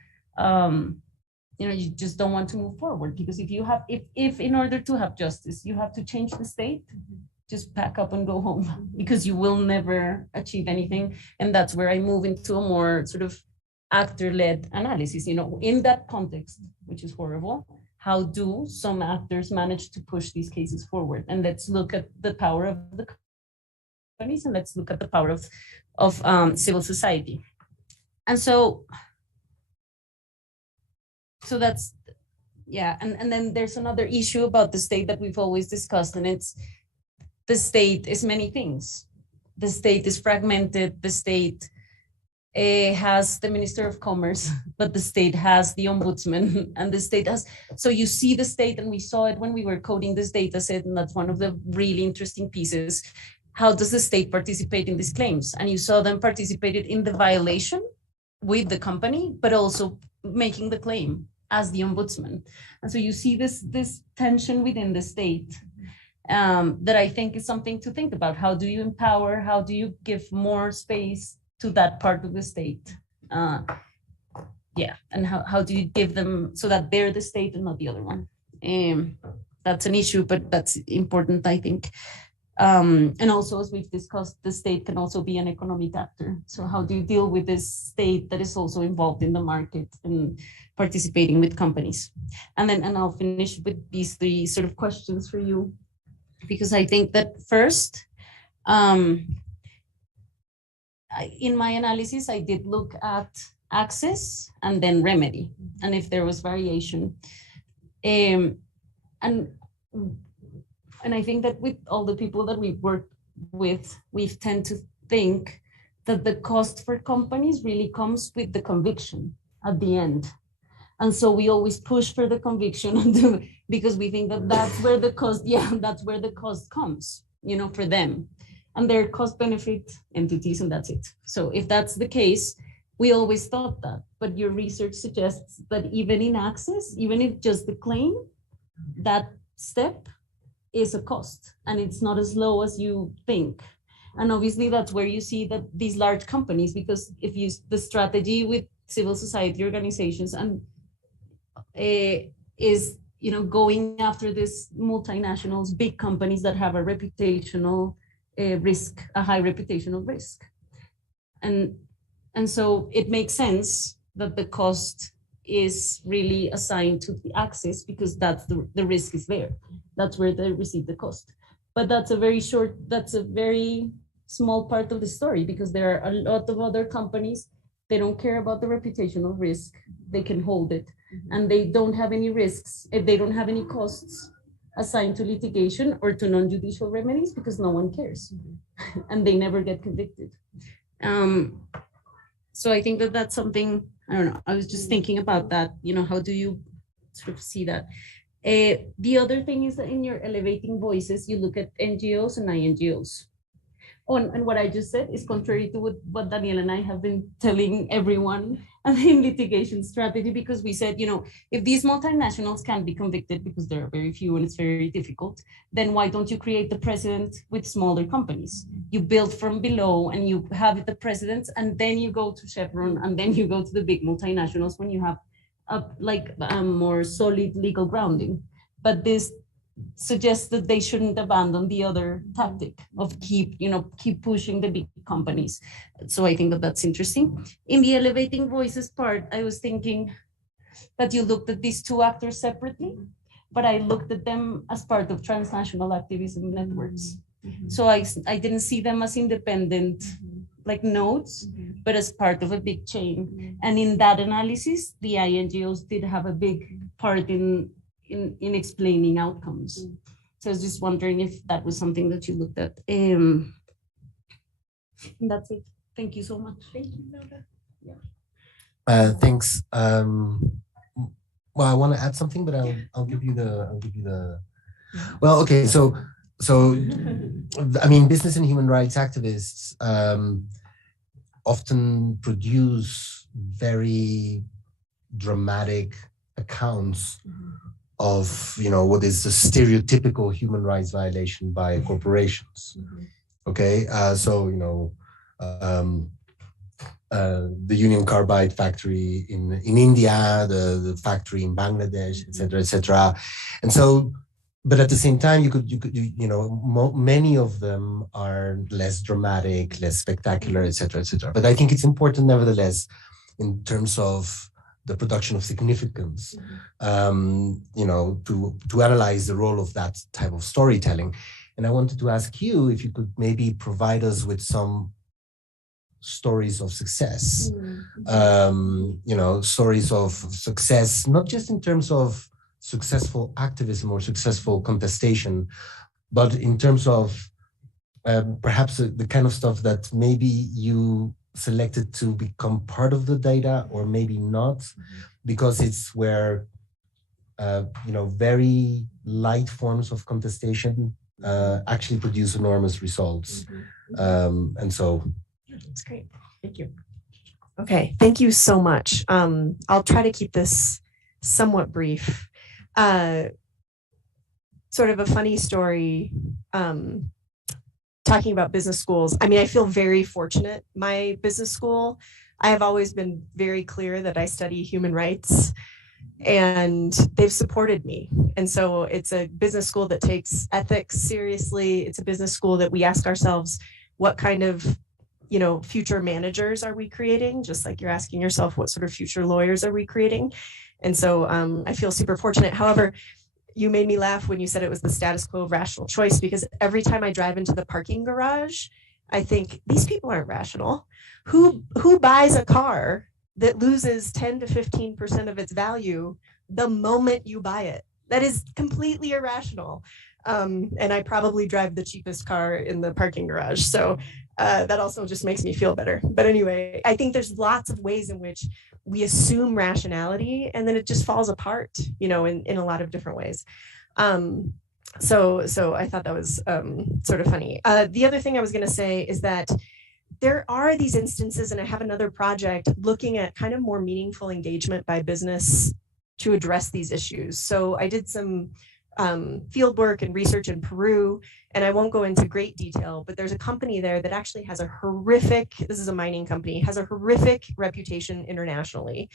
you just don't want to move forward, because if in order to have justice, you have to change the state, just pack up and go home, because you will never achieve anything. And that's where I move into a more sort of actor-led analysis, in that context, which is horrible. How do some actors manage to push these cases forward? And let's look at the power of the companies, and let's look at the power of civil society. And so that's, yeah. And then there's another issue about the state that we've always discussed, and it's the state is many things. The state is fragmented. The state has the Minister of Commerce, but the state has the Ombudsman, and the state has, so you see the state, and we saw it when we were coding this data set, and that's one of the really interesting pieces. How does the state participate in these claims? And you saw them participated in the violation with the company, but also making the claim as the Ombudsman. And so you see this tension within the state that I think is something to think about. How do you empower? How do you give more space to that part of the state? And how do you give them so that they're the state and not the other one? That's an issue, but that's important, I think. And also, as we've discussed, the state can also be an economic actor. So how do you deal with this state that is also involved in the market and participating with companies? And I'll finish with these three sort of questions for you, because I think that first, in my analysis, I did look at access and then remedy, and if there was variation. And I think that with all the people that we've worked with, we tend to think that the cost for companies really comes with the conviction at the end. And so we always push for the conviction because we think that that's where the cost, that's where the cost comes, for them. And they're cost benefit entities, and that's it. So if that's the case, we always thought that. But your research suggests that even in access, even if just the claim, that step is a cost, and it's not as low as you think. And obviously that's where you see that these large companies, because if you, the strategy with civil society organizations and is, going after these multinationals, big companies that have a reputational risk, a high reputational risk. And so it makes sense that the cost is really assigned to the access because that's the risk is there. That's where they receive the cost. But that's a very small part of the story because there are a lot of other companies, they don't care about the reputational risk, they can hold it, and they don't have any risks if they don't have any costs assigned to litigation or to non-judicial remedies because no one cares and they never get convicted. So I think that that's something, I don't know, I was just thinking about that, how do you sort of see that? The other thing is that in your elevating voices, you look at NGOs and INGOs. And what I just said is contrary to what Daniel and I have been telling everyone in litigation strategy, because we said, if these multinationals can be convicted because there are very few and it's very difficult, then why don't you create the precedent with smaller companies? You build from below and you have the precedents, and then you go to Chevron, and then you go to the big multinationals when you have a more solid legal grounding. But this suggests that they shouldn't abandon the other tactic of keep pushing the big companies. So I think that that's interesting. In the elevating voices part, I was thinking that you looked at these two actors separately, but I looked at them as part of transnational activism networks. So I didn't see them as independent like nodes, but as part of a big chain. And in that analysis, the INGOs did have a big part in explaining outcomes. So I was just wondering if that was something that you looked at. And that's it. Thank you so much. Thank you, Nora. Yeah. Thanks. Well, I want to add something, but I'll give you the. Well, okay. So I mean, business and human rights activists often produce very dramatic accounts of what is the stereotypical human rights violation by corporations. Okay, so the Union Carbide factory in India, the factory in Bangladesh, etc. And so, but at the same time, many of them are less dramatic, less spectacular, etc. But I think it's important, nevertheless, in terms of the production of significance, to analyze the role of that type of storytelling. And I wanted to ask you if you could maybe provide us with some stories of success, stories of success, not just in terms of successful activism or successful contestation, but in terms of perhaps the kind of stuff that maybe you selected to become part of the data or maybe not, because it's where very light forms of contestation actually produce enormous results. And so that's great. Thank you. Okay, thank you so much. I'll try to keep this somewhat brief. Sort of a funny story, talking about business schools. I mean, I feel very fortunate. My business school, I have always been very clear that I study human rights, and they've supported me. And so it's a business school that takes ethics seriously. It's a business school that we ask ourselves, what kind of future managers are we creating? Just like you're asking yourself, what sort of future lawyers are we creating? And so I feel super fortunate. However, you made me laugh when you said it was the status quo of rational choice, because every time I drive into the parking garage, I think these people aren't rational. Who buys a car that loses 10 to 15% of its value the moment you buy it? That is completely irrational. And I probably drive the cheapest car in the parking garage. So that also just makes me feel better. But anyway, I think there's lots of ways in which we assume rationality and then it just falls apart, in a lot of different ways. So I thought that was sort of funny. The other thing I was going to say is that there are these instances, and I have another project looking at kind of more meaningful engagement by business to address these issues. So I did some field work and research in Peru, and I won't go into great detail, but there's a company there that actually has a horrific, this is a mining company, has a horrific reputation internationally.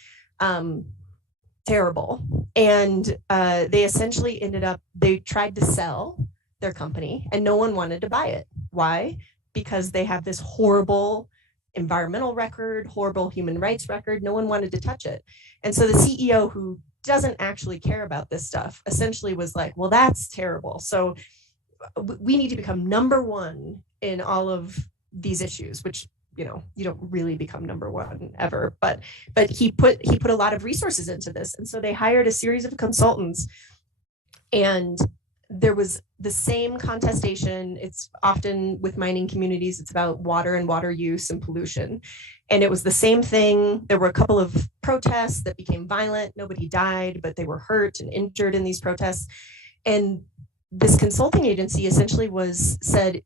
Terrible. And they essentially they tried to sell their company and no one wanted to buy it. Why? Because they have this horrible environmental record, horrible human rights record. No one wanted to touch it. And so the CEO, who doesn't actually care about this stuff, essentially was like, well, that's terrible. So we need to become number one in all of these issues, which, you know, you don't really become number one ever, but he put a lot of resources into this. And so they hired a series of consultants, and there was the same contestation. It's often with mining communities, it's about water and water use and pollution. And it was the same thing. There were a couple of protests that became violent. Nobody died, but they were hurt and injured in these protests. And this consulting agency essentially said,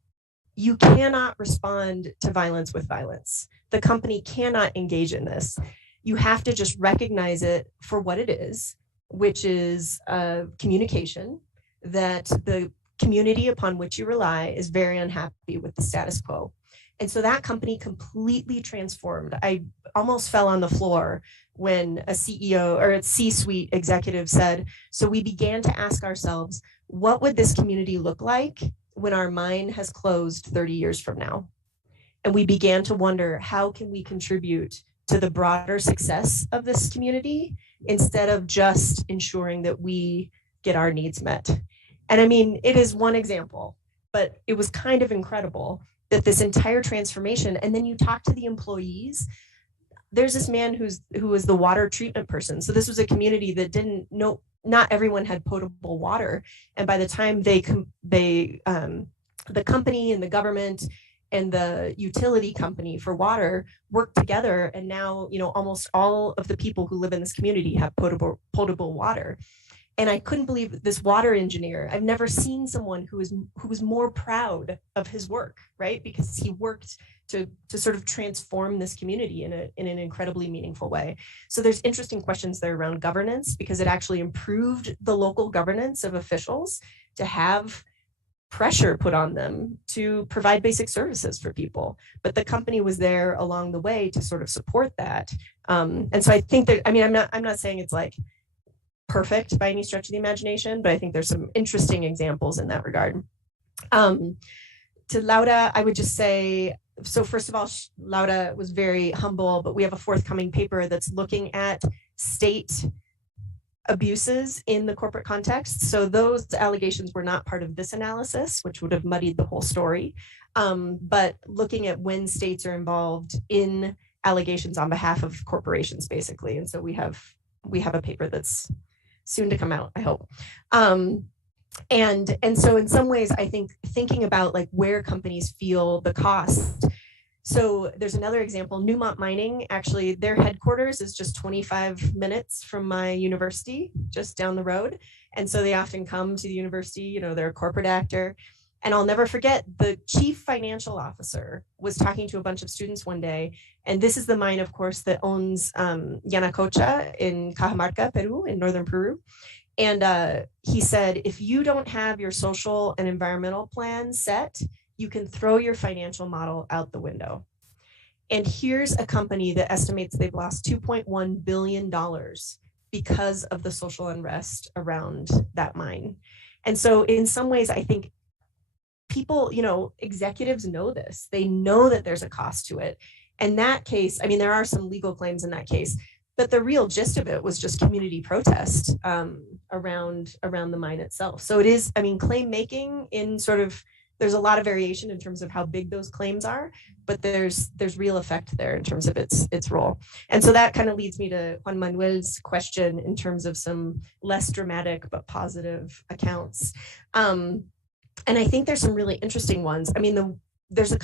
you cannot respond to violence with violence. The company cannot engage in this. You have to just recognize it for what it is, which is communication, that the community upon which you rely is very unhappy with the status quo. And so that company completely transformed. I almost fell on the floor when a CEO or a C-suite executive said, so we began to ask ourselves, what would this community look like when our mine has closed 30 years from now? And we began to wonder, how can we contribute to the broader success of this community instead of just ensuring that we get our needs met? And I mean, it is one example, but it was kind of incredible that this entire transformation, and then you talk to the employees. There's this man who was the water treatment person. So this was a community that didn't know, not everyone had potable water. And by the time the company and the government and the utility company for water worked together, and now, you know, almost all of the people who live in this community have potable water. And I couldn't believe this water engineer. I've never seen someone who was more proud of his work, right? Because he worked to sort of transform this community in an incredibly meaningful way. So there's interesting questions there around governance, because it actually improved the local governance of officials to have pressure put on them to provide basic services for people. But the company was there along the way to sort of support that. And so I think that, I mean, I'm not saying it's like perfect by any stretch of the imagination, but I think there's some interesting examples in that regard. To Laura, I would just say, so first of all, Laura was very humble, but we have a forthcoming paper that's looking at state abuses in the corporate context. So those allegations were not part of this analysis, which would have muddied the whole story. But looking at when states are involved in allegations on behalf of corporations, basically. And so we have a paper that's soon to come out, I hope. And so in some ways, I think thinking about like where companies feel the cost. So there's another example, Newmont Mining, actually their headquarters is just 25 minutes from my university, just down the road. And so they often come to the university, you know, they're a corporate actor. And I'll never forget, the chief financial officer was talking to a bunch of students one day. And this is the mine, of course, that owns Yanacocha in Cajamarca, Peru, in northern Peru. And he said, if you don't have your social and environmental plan set, you can throw your financial model out the window. And here's a company that estimates they've lost $2.1 billion because of the social unrest around that mine. And so in some ways, I think people, you know, executives know this. They know that there's a cost to it. In that case, I mean, there are some legal claims in that case, but the real gist of it was just community protest around the mine itself. So it is, I mean, claim making in sort of, there's a lot of variation in terms of how big those claims are, but there's real effect there in terms of its role. And so that kind of leads me to Juan Manuel's question in terms of some less dramatic but positive accounts. And I think there's some really interesting ones. I mean, there's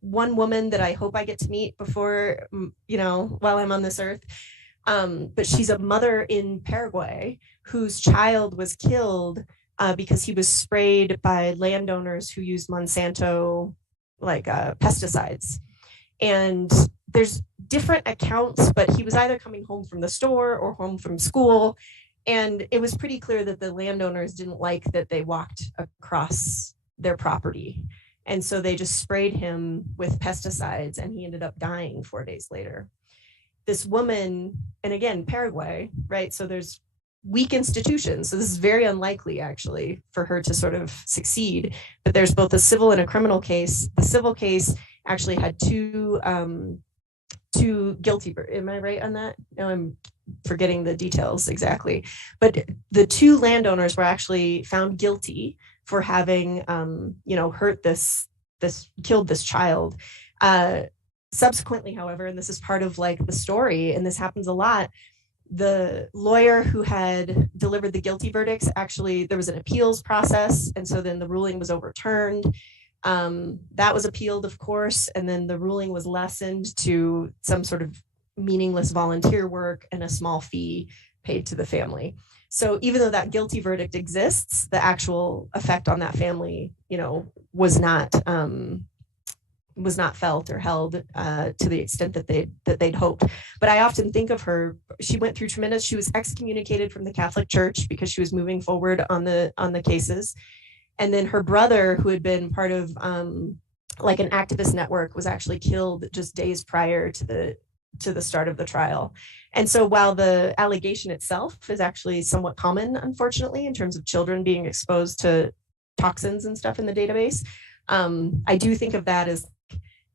one woman that I hope I get to meet before, you know, while I'm on this earth. But she's a mother in Paraguay whose child was killed because he was sprayed by landowners who used Monsanto like pesticides. And there's different accounts, but he was either coming home from the store or home from school. And it was pretty clear that the landowners didn't like that they walked across their property. And so they just sprayed him with pesticides and he ended up dying 4 days later. This woman, and again, Paraguay, right? So there's weak institutions. So this is very unlikely actually for her to sort of succeed, but there's both a civil and a criminal case. The civil case actually had two guilty, am I right on that? No, I'm forgetting the details exactly. But the two landowners were actually found guilty for having, killed this child. Subsequently, however, and this is part of like the story, and this happens a lot, the lawyer who had delivered the guilty verdicts, actually, there was an appeals process. And so then the ruling was overturned. That was appealed, of course, and then the ruling was lessened to some sort of meaningless volunteer work and a small fee paid to the family. So even though that guilty verdict exists, the actual effect on that family, was not felt or held to the extent that they'd hoped. But I often think of her. She went through tremendous. She was excommunicated from the Catholic Church because she was moving forward on the cases. And then her brother, who had been part of like an activist network, was actually killed just days prior to the start of the trial. And so while the allegation itself is actually somewhat common, unfortunately, in terms of children being exposed to toxins and stuff in the database, I do think of that as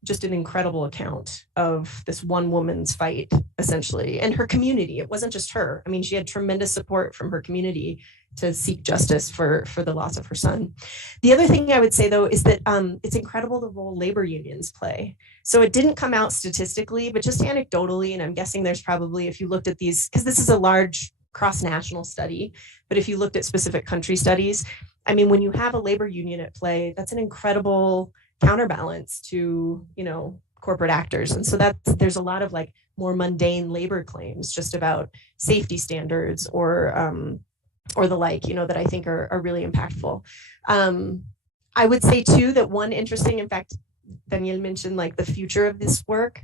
just an incredible account of this one woman's fight, essentially, and her community. It wasn't just her. I mean, she had tremendous support from her community to seek justice for the loss of her son. The other thing I would say, though, is that it's incredible the role labor unions play. So it didn't come out statistically, but just anecdotally, and I'm guessing there's probably, if you looked at these, because this is a large cross-national study, but if you looked at specific country studies, I mean, when you have a labor union at play, that's an incredible counterbalance to, corporate actors. And so there's a lot of like more mundane labor claims just about safety standards or the like, that I think are really impactful. I would say too that one interesting, in fact, Daniel mentioned like the future of this work.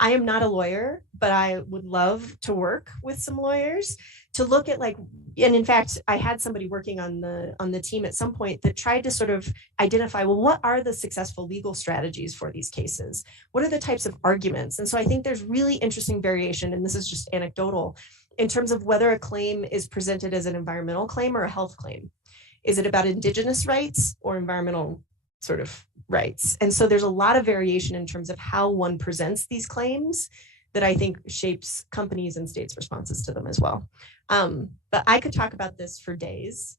I am not a lawyer, but I would love to work with some lawyers to look at like, and in fact, I had somebody working on the team at some point that tried to sort of identify, well, what are the successful legal strategies for these cases? What are the types of arguments? And so I think there's really interesting variation, and this is just anecdotal, in terms of whether a claim is presented as an environmental claim or a health claim. Is it about indigenous rights or environmental sort of rights? And so there's a lot of variation in terms of how one presents these claims that I think shapes companies and states' responses to them as well. But I could talk about this for days.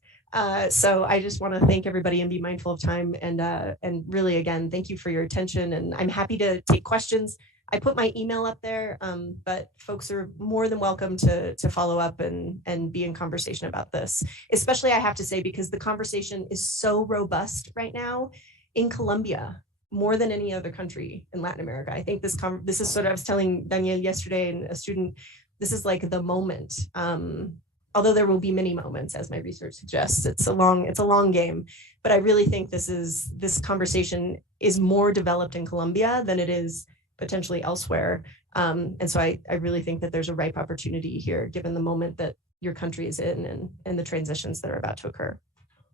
So I just want to thank everybody and be mindful of time. And really, again, thank you for your attention. And I'm happy to take questions. I put my email up there, but folks are more than welcome to follow up and be in conversation about this. Especially, I have to say, because the conversation is so robust right now in Colombia, more than any other country in Latin America. I think this is sort of, I was telling Daniel yesterday and a student, this is like the moment. Although there will be many moments, as my research suggests. It's a long game, but I really think this conversation is more developed in Colombia than it is potentially elsewhere. And so I really think that there's a ripe opportunity here, given the moment that your country is in and the transitions that are about to occur.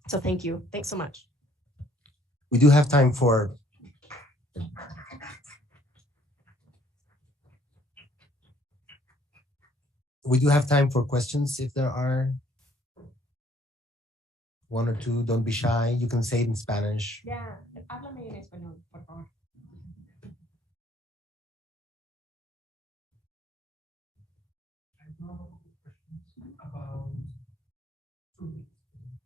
So thank you. Thanks so much. We do have time for questions if there are one or two. Don't be shy. You can say it in Spanish. Yeah, háblame en español, por favor. I have a couple of questions about two things.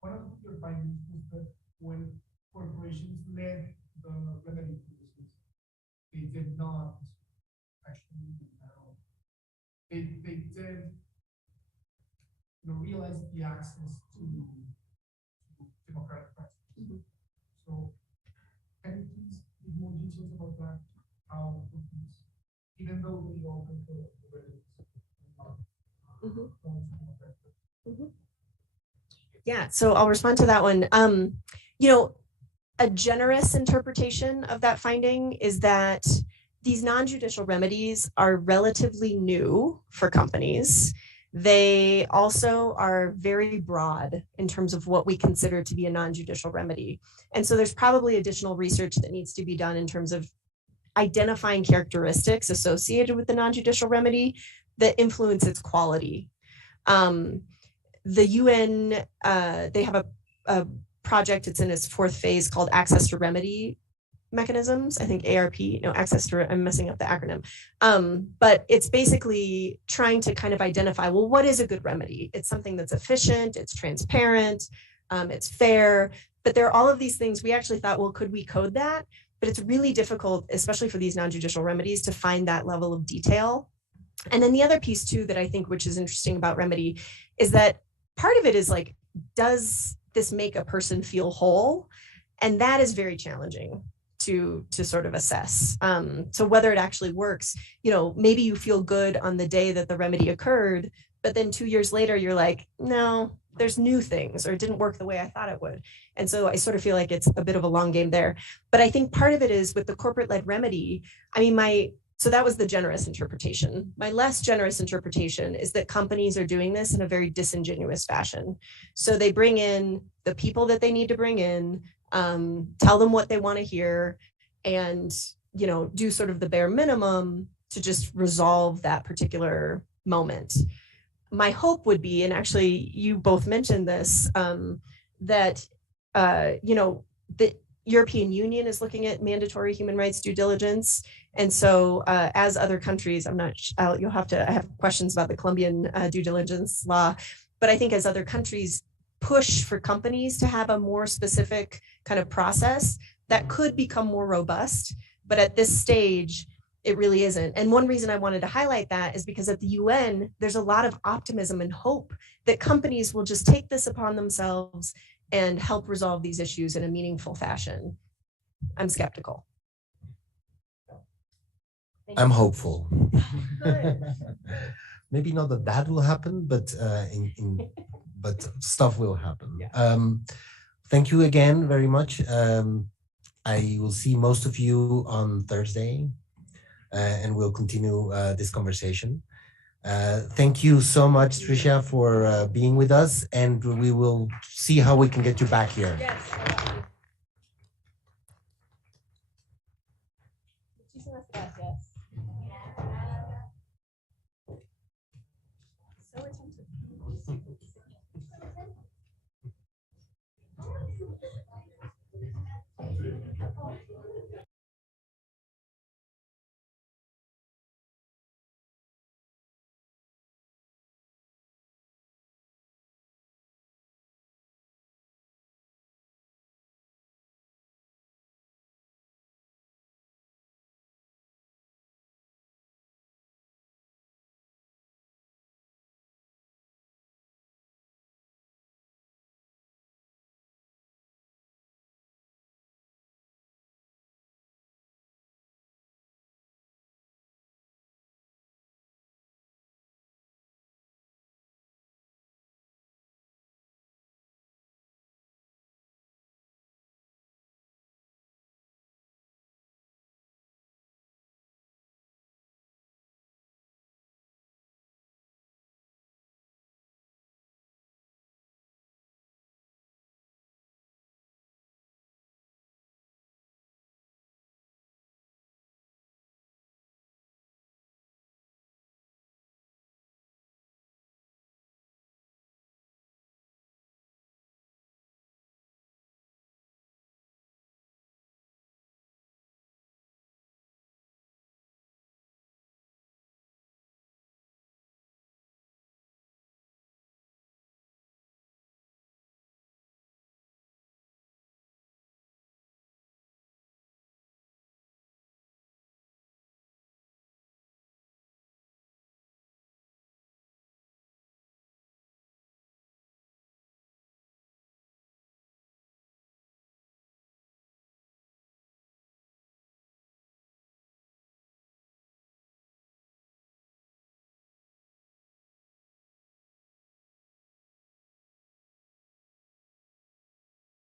One of your findings was that when corporations led the remedy process, they did not actually they did realize the access to democratic practices. Mm-hmm. So can you please give more details about that? How companies, even though they open the remedies, Yeah, so I'll respond to that one. A generous interpretation of that finding is that these non-judicial remedies are relatively new for companies. They also are very broad in terms of what we consider to be a non-judicial remedy. And so there's probably additional research that needs to be done in terms of identifying characteristics associated with the non-judicial remedy that influence its quality. The UN, they have a project, it's in its fourth phase, called Access to Remedy, mechanisms. I think ARP, access to, I'm messing up the acronym. But it's basically trying to kind of identify, well, what is a good remedy? It's something that's efficient, it's transparent, it's fair, but there are all of these things. We actually thought, well, could we code that? But it's really difficult, especially for these non-judicial remedies, to find that level of detail. And then the other piece too, that I think, which is interesting about remedy, is that part of it is like, does this make a person feel whole? And that is very challenging to sort of assess. So whether it actually works, maybe you feel good on the day that the remedy occurred, but then 2 years later, you're like, no, there's new things, or it didn't work the way I thought it would. And so I sort of feel like it's a bit of a long game there. But I think part of it is with the corporate-led remedy, so that was the generous interpretation. My less generous interpretation is that companies are doing this in a very disingenuous fashion. So they bring in the people that they need to bring in, tell them what they want to hear, and do sort of the bare minimum to just resolve that particular moment. My hope would be, and actually you both mentioned this, that the European Union is looking at mandatory human rights due diligence. And so as other countries, I have questions about the Colombian due diligence law, but I think as other countries push for companies to have a more specific kind of process, that could become more robust. But at this stage, it really isn't. And one reason I wanted to highlight that is because at the UN, there's a lot of optimism and hope that companies will just take this upon themselves and help resolve these issues in a meaningful fashion. I'm skeptical. I'm hopeful. Maybe not that will happen, but but stuff will happen. Yeah. Thank you again very much. I will see most of you on Thursday, and we'll continue this conversation. Thank you so much, Tricia, for being with us, and we will see how we can get you back here. Yes. So